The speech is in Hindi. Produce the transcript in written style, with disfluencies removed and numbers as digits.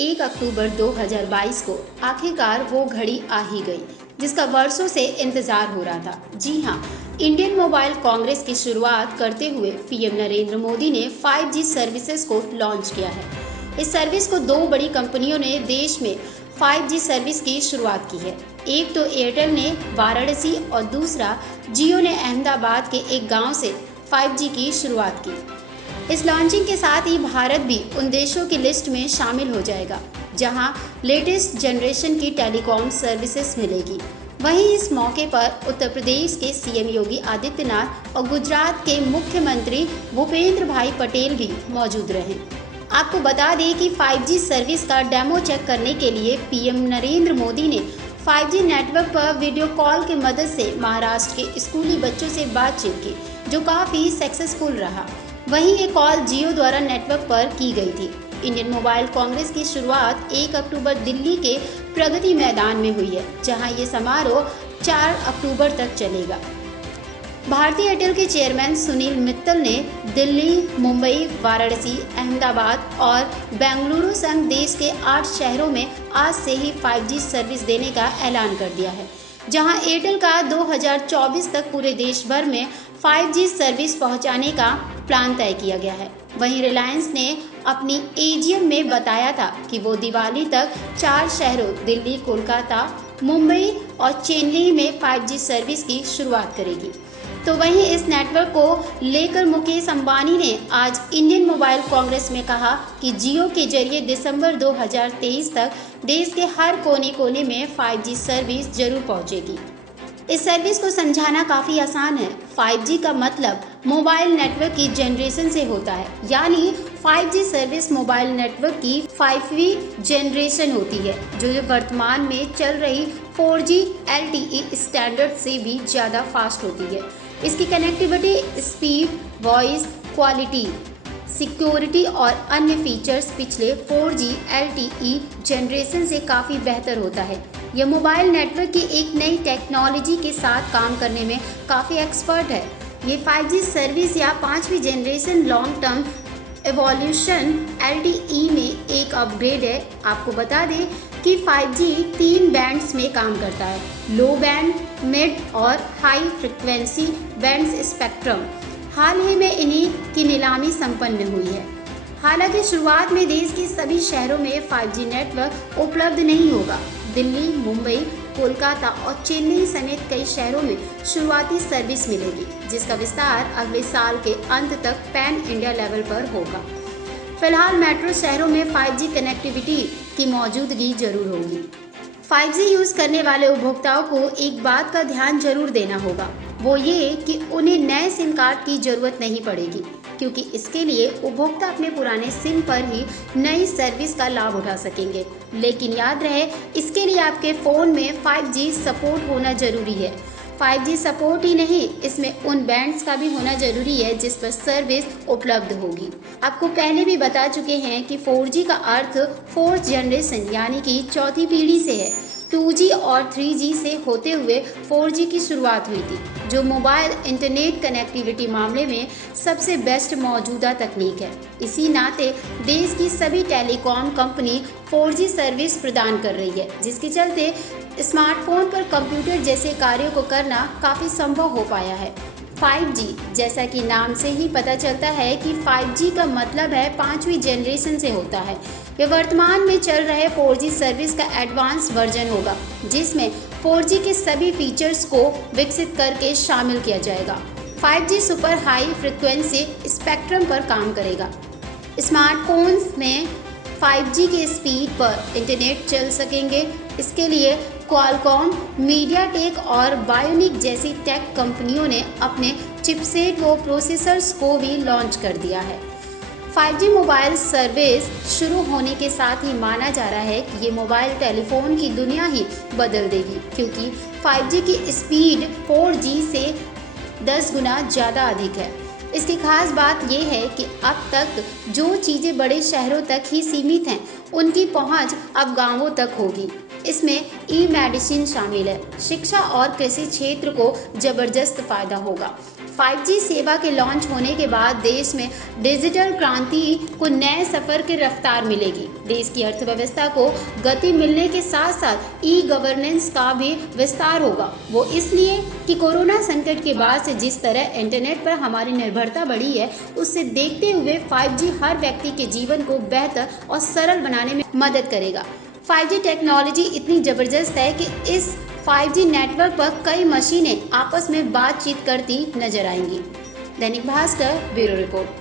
1 अक्टूबर 2022 को आखिरकार वो घड़ी आ ही गई जिसका वर्षों से इंतजार हो रहा था। जी हाँ, इंडियन मोबाइल कांग्रेस की शुरुआत करते हुए पीएम नरेंद्र मोदी ने 5G सर्विसेज को लॉन्च किया है। इस सर्विस को दो बड़ी कंपनियों ने देश में 5G सर्विस की शुरुआत की है। एक तो एयरटेल ने वाराणसी और दूसरा जियो ने अहमदाबाद के एक गांव से 5G की शुरुआत की। इस लॉन्चिंग के साथ ही भारत भी उन देशों की लिस्ट में शामिल हो जाएगा जहां लेटेस्ट जनरेशन की टेलीकॉम सर्विसेज मिलेगी। वहीं इस मौके पर उत्तर प्रदेश के सीएम योगी आदित्यनाथ और गुजरात के मुख्यमंत्री भूपेंद्र भाई पटेल भी मौजूद रहे। आपको बता दें कि 5G सर्विस का डेमो चेक करने के लिए पीएम नरेंद्र मोदी ने 5G नेटवर्क पर वीडियो कॉल की मदद से महाराष्ट्र के स्कूली बच्चों से बातचीत की, जो काफ़ी सक्सेसफुल रहा। वहीं ये कॉल जियो द्वारा नेटवर्क पर की गई थी। इंडियन मोबाइल कांग्रेस की शुरुआत 1 अक्टूबर दिल्ली के प्रगति मैदान में हुई है, जहां ये समारोह 4 अक्टूबर तक चलेगा। भारतीय एयरटेल के चेयरमैन सुनील मित्तल ने दिल्ली, मुंबई, वाराणसी, अहमदाबाद और बेंगलुरु संग देश के 8 शहरों में आज से ही 5G सर्विस देने का ऐलान कर दिया है, जहां एयरटेल का 2024 तक पूरे देश भर में 5G सर्विस पहुंचाने का प्लान तय किया गया है। वहीं रिलायंस ने अपनी एजीएम में बताया था कि वो दिवाली तक 4 शहरों दिल्ली, कोलकाता, मुंबई और चेन्नई में 5G सर्विस की शुरुआत करेगी। तो वहीं इस नेटवर्क को लेकर मुकेश अंबानी ने आज इंडियन मोबाइल कांग्रेस में कहा कि जियो के जरिए दिसंबर 2023 तक देश के हर कोने कोने में 5G सर्विस जरूर पहुंचेगी। इस सर्विस को समझाना काफ़ी आसान है। 5G का मतलब मोबाइल नेटवर्क की जनरेशन से होता है, यानी 5G सर्विस मोबाइल नेटवर्क की 5वीं जनरेशन होती है, जो वर्तमान में चल रही 4G LTE स्टैंडर्ड से भी ज़्यादा फास्ट होती है। इसकी connectivity, speed, voice quality, security और अन्य फीचर्स पिछले 4G LTE जनरेशन से काफ़ी बेहतर होता है। यह मोबाइल नेटवर्क की एक नई टेक्नोलॉजी के साथ काम करने में काफ़ी एक्सपर्ट है। ये 5G सर्विस या 5वीं generation long term evolution LTE में एक अपग्रेड है। आपको बता दें कि 5G 3 बैंड्स में काम करता है: लो बैंड, मिड और हाई फ्रिक्वेंसी बैंड्स स्पेक्ट्रम। हाल ही में इन्हीं की नीलामी संपन्न हुई है। हालांकि शुरुआत में देश के सभी शहरों में 5G नेटवर्क उपलब्ध नहीं होगा। दिल्ली, मुंबई, कोलकाता और चेन्नई समेत कई शहरों में शुरुआती सर्विस मिलेगी, जिसका विस्तार अगले साल के अंत तक पैन इंडिया लेवल पर होगा। फिलहाल मेट्रो शहरों में 5G कनेक्टिविटी की मौजूदगी जरूर होगी। 5G यूज़ करने वाले उपभोक्ताओं को एक बात का ध्यान जरूर देना होगा, वो ये कि उन्हें नए सिम कार्ड की ज़रूरत नहीं पड़ेगी, क्योंकि इसके लिए उपभोक्ता अपने पुराने सिम पर ही नई सर्विस का लाभ उठा सकेंगे। लेकिन याद रहे, इसके लिए आपके फ़ोन में 5G सपोर्ट होना ज़रूरी है। 5G सपोर्ट ही नहीं, इसमें उन बैंड्स का भी होना जरूरी है जिस पर सर्विस उपलब्ध होगी। आपको पहले भी बता चुके हैं कि 4G का अर्थ 4th जनरेशन यानी कि चौथी पीढ़ी से है। 2G और 3G से होते हुए 4G की शुरुआत हुई थी, जो मोबाइल इंटरनेट कनेक्टिविटी मामले में सबसे बेस्ट मौजूदा तकनीक है। इसी नाते देश की सभी टेलीकॉम कंपनी 4G सर्विस प्रदान कर रही है, जिसके चलते स्मार्टफोन पर कंप्यूटर जैसे कार्यों को करना काफ़ी संभव हो पाया है। 5G, जैसा कि नाम से ही पता चलता है कि 5G का मतलब है 5वीं जनरेशन से होता है। यह वर्तमान में चल रहे 4G सर्विस का एडवांस वर्जन होगा, जिसमें 4G के सभी फीचर्स को विकसित करके शामिल किया जाएगा। 5G super high frequency spectrum पर काम करेगा। स्मार्टफोन्स में 5G के स्पीड पर इंटरनेट चल सकेंगे। इसके लिए क्वालकॉम, मीडियाटेक और बायोनिक जैसी टेक कंपनियों ने अपने चिपसेट व प्रोसेसर्स को भी लॉन्च कर दिया है। 5G मोबाइल सर्विस शुरू होने के साथ ही माना जा रहा है कि ये मोबाइल टेलीफोन की दुनिया ही बदल देगी, क्योंकि 5G की स्पीड 4G से 10 गुना ज़्यादा अधिक है। इसकी खास बात यह है कि अब तक जो चीज़ें बड़े शहरों तक ही सीमित हैं, उनकी पहुंच अब गांवों तक होगी। इसमें ई-मेडिसिन शामिल है। शिक्षा और कृषि क्षेत्र को जबरदस्त फायदा होगा। 5G सेवा के लॉन्च होने के बाद देश में डिजिटल क्रांति को नए सफर की रफ्तार मिलेगी। देश की अर्थव्यवस्था को गति मिलने के साथ साथ ई गवर्नेंस का भी विस्तार होगा। वो इसलिए कि कोरोना संकट के बाद से जिस तरह इंटरनेट पर हमारी निर्भरता बढ़ी है, उससे देखते हुए 5G हर व्यक्ति के जीवन को बेहतर और सरल बनाने में मदद करेगा। 5G टेक्नोलॉजी इतनी जबरदस्त है कि इस 5G नेटवर्क पर कई मशीनें आपस में बातचीत करती नजर आएंगी। Dainik Bhaskar bureau report.